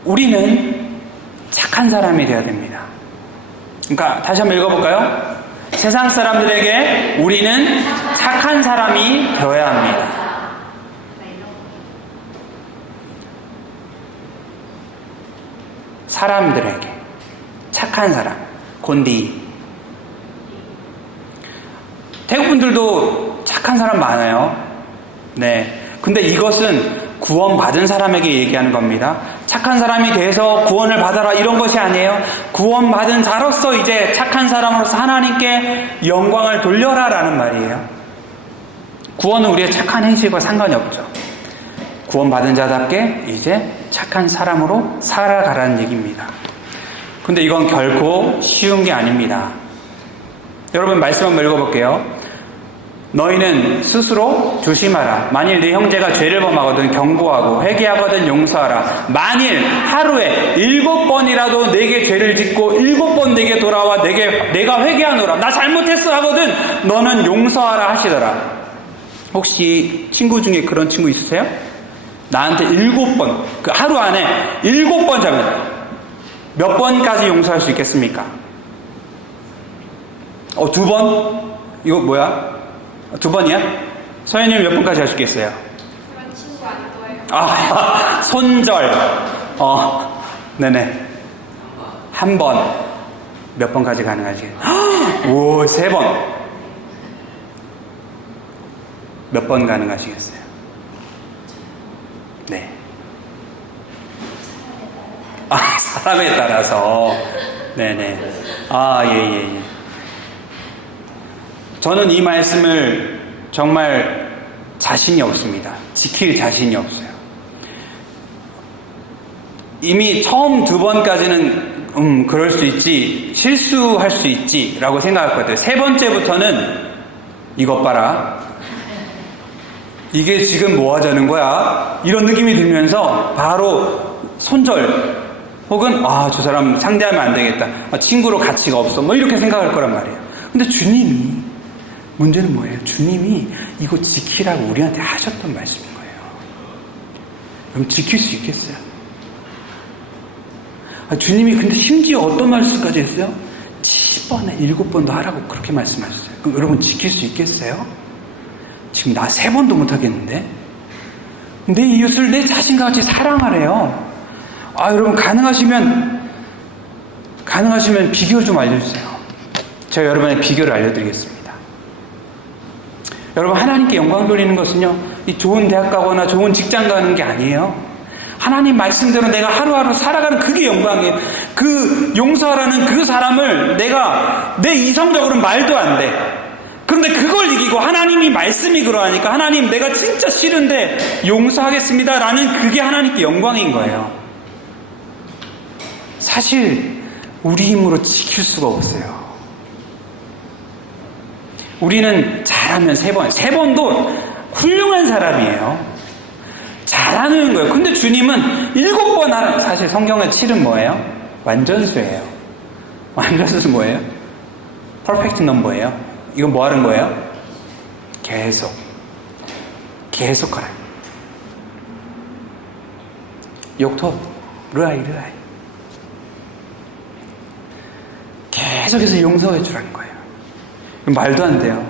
우리는 착한 사람이 되어야 됩니다. 그러니까 다시 한번 읽어볼까요? 세상 사람들에게 우리는 착한 사람이 되어야 합니다. 사람들에게 착한 사람, 곤디. 태국 분들도 착한 사람 많아요. 네. 근데 이것은 구원받은 사람에게 얘기하는 겁니다. 착한 사람이 돼서 구원을 받아라 이런 것이 아니에요. 구원받은 자로서 이제 착한 사람으로서 하나님께 영광을 돌려라 라는 말이에요. 구원은 우리의 착한 행실과 상관이 없죠. 구원받은 자답게 이제 착한 사람으로 살아가라는 얘기입니다. 근데 이건 결코 쉬운 게 아닙니다. 여러분 말씀 한번 읽어볼게요. 너희는 스스로 조심하라. 만일 네 형제가 죄를 범하거든 경고하고 회개하거든 용서하라. 만일 하루에 7번이라도 내게 죄를 짓고 7번 내게 돌아와 내가 회개하노라. 나 잘못했어 하거든 너는 용서하라 하시더라. 혹시 친구 중에 그런 친구 있으세요? 나한테 7번, 그 하루 안에 7번 잡으면 몇 번까지 용서할 수 있겠습니까? 2번? 이거 뭐야? 2번이야? 서현님 몇 번까지 할 수 있겠어요? 그런 친구 안 좋아요. 손절. 네네. 1번. 몇 번까지 가능하지? 오, 3번. 몇 번 가능하시겠어요? 네. 사람에 따라서. 네네. 예. 저는 이 말씀을 정말 자신이 없습니다. 지킬 자신이 없어요. 이미 처음 2번까지는 그럴 수 있지, 실수할 수 있지 라고 생각했거든요. 3번째부터는 이것 봐라. 이게 지금 뭐 하자는 거야? 이런 느낌이 들면서 바로 손절 혹은 저 사람 상대하면 안 되겠다. 친구로 가치가 없어. 뭐 이렇게 생각할 거란 말이에요. 근데 주님이 문제는 뭐예요? 주님이 이거 지키라고 우리한테 하셨던 말씀인 거예요. 그럼 지킬 수 있겠어요? 주님이 근데 심지어 어떤 말씀까지 했어요? 10번에 7번도 하라고 그렇게 말씀하셨어요. 그럼 여러분 지킬 수 있겠어요? 지금 나 3번도 못하겠는데? 내 이웃을 내 자신과 같이 사랑하래요. 여러분 가능하시면 비결 좀 알려주세요. 제가 여러분의 비결을 알려드리겠습니다. 여러분 하나님께 영광 돌리는 것은요, 이 좋은 대학 가거나 좋은 직장 가는 게 아니에요. 하나님 말씀대로 내가 하루하루 살아가는 그게 영광이에요. 그 용서하라는 그 사람을 내 이성적으로는 말도 안 돼. 그런데 그걸 이기고 하나님이 말씀이 그러하니까 하나님 내가 진짜 싫은데 용서하겠습니다 라는 그게 하나님께 영광인 거예요. 사실 우리 힘으로 지킬 수가 없어요. 우리는 잘하면 3번도 훌륭한 사람이에요. 잘하는 거예요. 근데 주님은 7번 하는, 사실 성경의 7은 뭐예요? 완전수예요. 완전수 뭐예요? 퍼펙트 넘버예요. 이건 뭐 하는 거예요? 계속 하라. 욕토 르아이 계속해서 용서해 주라는 거예요. 말도 안 돼요.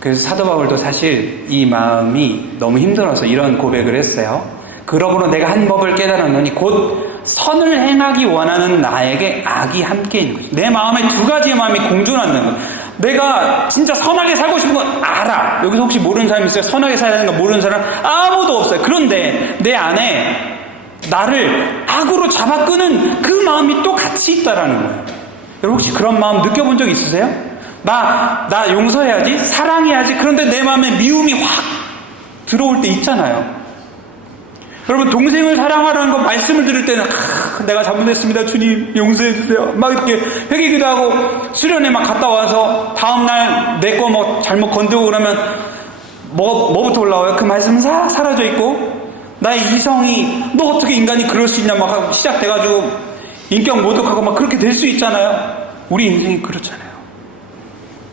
그래서 사도 바울도 사실 이 마음이 너무 힘들어서 이런 고백을 했어요. 그러므로 내가 한 법을 깨달았노니 곧 선을 행하기 원하는 나에게 악이 함께 있는 거죠. 내 마음에 두 가지의 마음이 공존한다는 거예요. 내가 진짜 선하게 살고 싶은 건 알아. 여기서 혹시 모르는 사람 있어요? 선하게 살아야 되는 거 모르는 사람 아무도 없어요. 그런데 내 안에 나를 악으로 잡아 끄는 그 마음이 또 같이 있다라는 거예요. 여러분 혹시 그런 마음 느껴본 적 있으세요? 나 용서해야지, 사랑해야지. 그런데 내 마음에 미움이 확 들어올 때 있잖아요. 여러분 동생을 사랑하라는 거 말씀을 들을 때는 내가 잘못했습니다 주님 용서해 주세요 막 이렇게 회개기도 하고 수련회 막 갔다 와서 다음날 내 거 뭐 잘못 건드고 그러면 뭐부터 올라와요? 그 말씀은 사라져 있고 나의 이성이 너 어떻게 인간이 그럴 수 있냐 막 시작돼가지고 인격 모독하고 막 그렇게 될 수 있잖아요. 우리 인생이 그렇잖아요.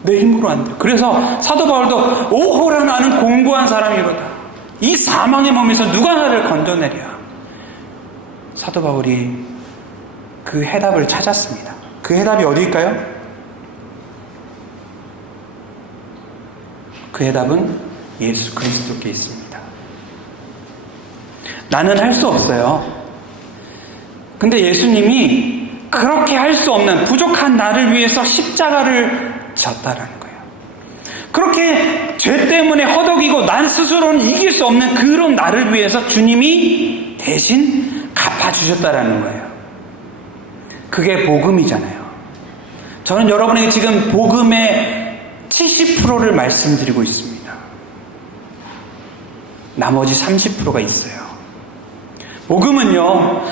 내 힘으로 안 돼요. 그래서 사도 바울도 오호라 나는 공고한 사람이로다. 이 사망의 몸에서 누가 나를 건져내랴. 사도 바울이 그 해답을 찾았습니다. 그 해답이 어디일까요? 그 해답은 예수 그리스도께 있습니다. 나는 할 수 없어요. 근데 예수님이 그렇게 할 수 없는 부족한 나를 위해서 십자가를 졌다라는 거예요. 그렇게 죄 때문에 허덕이고 난 스스로는 이길 수 없는 그런 나를 위해서 주님이 대신 갚아주셨다라는 거예요. 그게 복음이잖아요. 저는 여러분에게 지금 복음의 70%를 말씀드리고 있습니다. 나머지 30%가 있어요. 복음은요,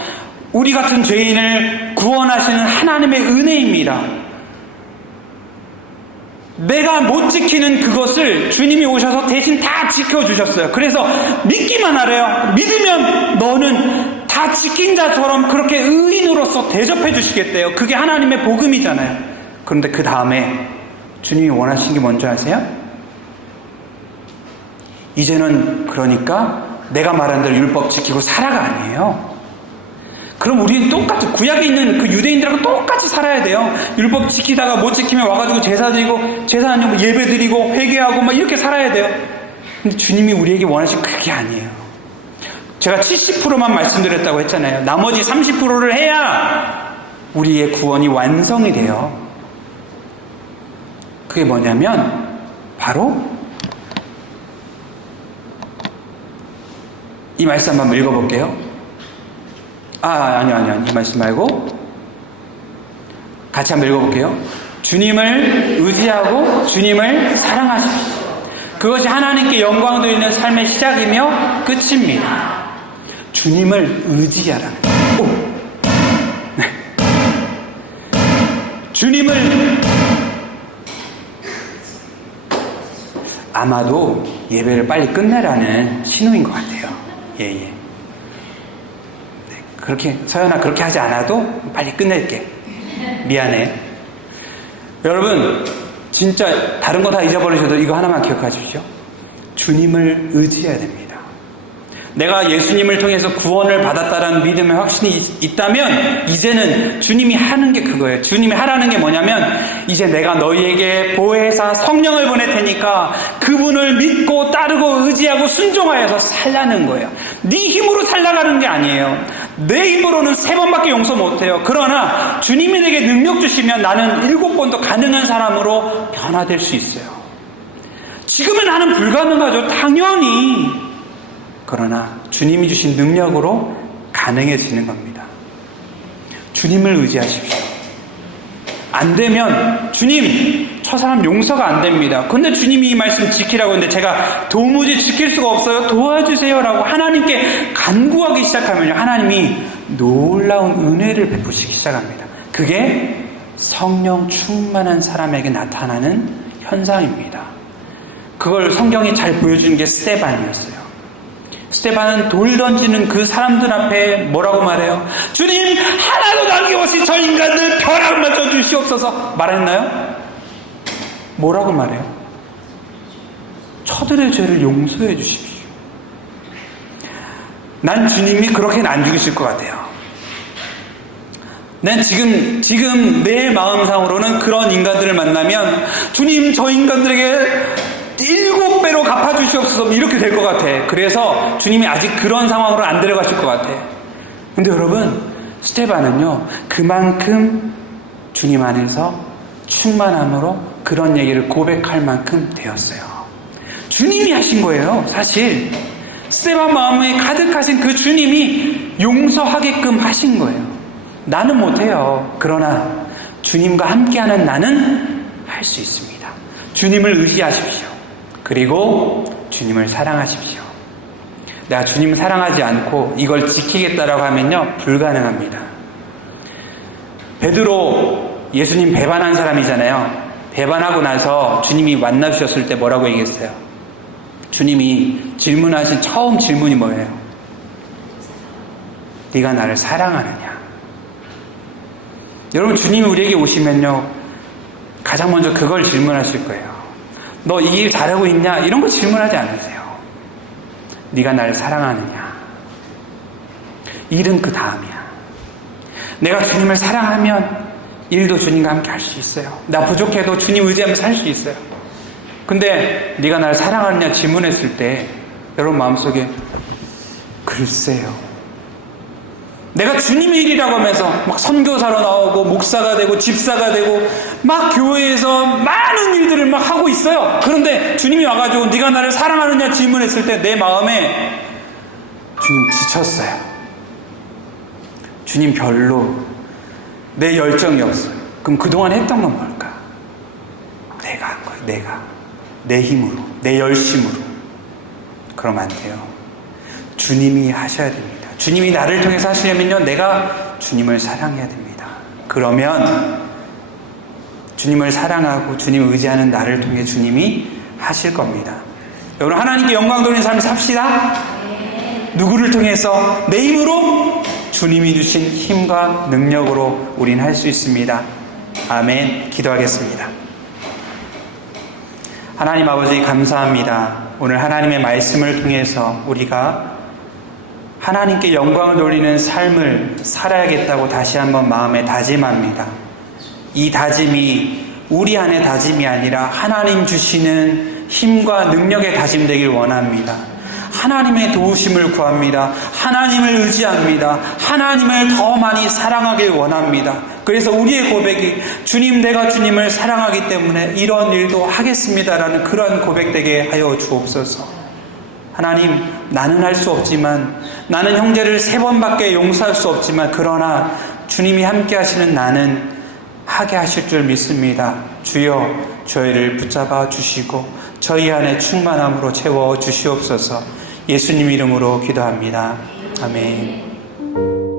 우리 같은 죄인을 구원하시는 하나님의 은혜입니다. 내가 못 지키는 그것을 주님이 오셔서 대신 다 지켜주셨어요. 그래서 믿기만 하래요. 믿으면 너는 다 지킨 자처럼 그렇게 의인으로서 대접해 주시겠대요. 그게 하나님의 복음이잖아요. 그런데 그 다음에 주님이 원하신 게 뭔지 아세요? 이제는 그러니까 내가 말한 대로 율법 지키고 살아가 아니에요. 그럼 우리는 똑같이 구약에 있는 그 유대인들하고 똑같이 살아야 돼요. 율법 지키다가 못 지키면 와가지고 제사 드리고 제사 안 드리고 예배 드리고 회개하고 막 이렇게 살아야 돼요. 근데 주님이 우리에게 원하신 그게 아니에요. 제가 70%만 말씀드렸다고 했잖아요. 나머지 30%를 해야 우리의 구원이 완성이 돼요. 그게 뭐냐면 바로 이 말씀 한번 읽어볼게요. 아니요. 이 말씀 말고 같이 한번 읽어볼게요. 주님을 의지하고 주님을 사랑하십시오. 그것이 하나님께 영광 돌리는 삶의 시작이며 끝입니다. 주님을 의지하라는 거예요. 네. 주님을 아마도 예배를 빨리 끝내라는 신호인 것 같아요. 예. 그렇게 서연아 그렇게 하지 않아도 빨리 끝낼게. 미안해. 여러분 진짜 다른 거 다 잊어버리셔도 이거 하나만 기억하십시오. 주님을 의지해야 됩니다. 내가 예수님을 통해서 구원을 받았다라는 믿음의 확신이 있다면 이제는 주님이 하는 게 그거예요. 주님이 하라는 게 뭐냐면 이제 내가 너희에게 보혜사 성령을 보낼 테니까 그분을 믿고 따르고 의지하고 순종하여서 살라는 거예요. 네 힘으로 살아가는 게 아니에요. 내 힘으로는 3번밖에 용서 못해요. 그러나 주님이 내게 능력 주시면 나는 7번도 가능한 사람으로 변화될 수 있어요. 지금은 나는 불가능하죠. 당연히. 그러나 주님이 주신 능력으로 가능해지는 겁니다. 주님을 의지하십시오. 안 되면 주님 저 사람 용서가 안 됩니다. 근데 주님이 이 말씀 지키라고 했는데 제가 도무지 지킬 수가 없어요. 도와주세요라고 하나님께 간구하기 시작하면요, 하나님이 놀라운 은혜를 베푸시기 시작합니다. 그게 성령 충만한 사람에게 나타나는 현상입니다. 그걸 성경이 잘 보여주는 게 스데반이었어요. 스데반은 돌 던지는 그 사람들 앞에 뭐라고 말해요? 주님 하나도 남김없이 저 인간들 벼락 맞춰 주시옵소서 말했나요? 뭐라고 말해요? 저들의 죄를 용서해 주십시오. 난 주님이 그렇게는 안 죽이실 것 같아요. 난 지금 내 마음상으로는 그런 인간들을 만나면 주님 저 인간들에게 7배로 갚아주시옵소서 이렇게 될 것 같아. 그래서 주님이 아직 그런 상황으로 안 들어가실 것 같아. 근데 여러분, 스데반은요 그만큼 주님 안에서 충만함으로 그런 얘기를 고백할 만큼 되었어요. 주님이 하신 거예요. 사실 스데반 마음에 가득하신 그 주님이 용서하게끔 하신 거예요. 나는 못해요. 그러나 주님과 함께하는 나는 할 수 있습니다. 주님을 의지하십시오. 그리고 주님을 사랑하십시오. 내가 주님을 사랑하지 않고 이걸 지키겠다라고 하면요 불가능합니다. 베드로 예수님 배반한 사람이잖아요. 배반하고 나서 주님이 만나주셨을 때 뭐라고 얘기했어요? 주님이 질문하신 처음 질문이 뭐예요? 네가 나를 사랑하느냐? 여러분, 주님이 우리에게 오시면요 가장 먼저 그걸 질문하실 거예요. 너 이 일 잘하고 있냐? 이런 거 질문하지 않으세요. 네가 나를 사랑하느냐? 일은 그 다음이야. 내가 주님을 사랑하면 일도 주님과 함께 할 수 있어요. 나 부족해도 주님 의지하면서 살 수 있어요. 근데 네가 나를 사랑하느냐 질문했을 때 여러분 마음속에 글쎄요. 내가 주님의 일이라고 하면서 막 선교사로 나오고 목사가 되고 집사가 되고 막 교회에서 많은 일들을 막 하고 있어요. 그런데 주님이 와가지고 네가 나를 사랑하느냐 질문했을 때 내 마음에 주님 지쳤어요. 주님 별로 내 열정이 없어요. 그럼 그동안 했던 건 뭘까? 내가 한 거예요. 내가 내 힘으로 내 열심으로. 그러면 안 돼요. 주님이 하셔야 됩니다. 주님이 나를 통해서 하시려면요 내가 주님을 사랑해야 됩니다. 그러면 주님을 사랑하고 주님을 의지하는 나를 통해 주님이 하실 겁니다. 여러분, 하나님께 영광 돌리는 삶을 삽시다. 누구를 통해서? 내 힘으로? 주님이 주신 힘과 능력으로 우린 할 수 있습니다. 아멘. 기도하겠습니다. 하나님 아버지 감사합니다. 오늘 하나님의 말씀을 통해서 우리가 하나님께 영광을 돌리는 삶을 살아야겠다고 다시 한번 마음에 다짐합니다. 이 다짐이 우리 안의 다짐이 아니라 하나님 주시는 힘과 능력의 다짐 되길 원합니다. 하나님의 도우심을 구합니다. 하나님을 의지합니다. 하나님을 더 많이 사랑하길 원합니다. 그래서 우리의 고백이 주님, 내가 주님을 사랑하기 때문에 이런 일도 하겠습니다라는 그런 고백되게 하여 주옵소서. 하나님, 나는 할 수 없지만, 나는 형제를 3번밖에 용서할 수 없지만, 그러나 주님이 함께 하시는 나는 하게 하실 줄 믿습니다. 주여, 저희를 붙잡아 주시고 저희 안에 충만함으로 채워 주시옵소서. 예수님 이름으로 기도합니다. 아멘.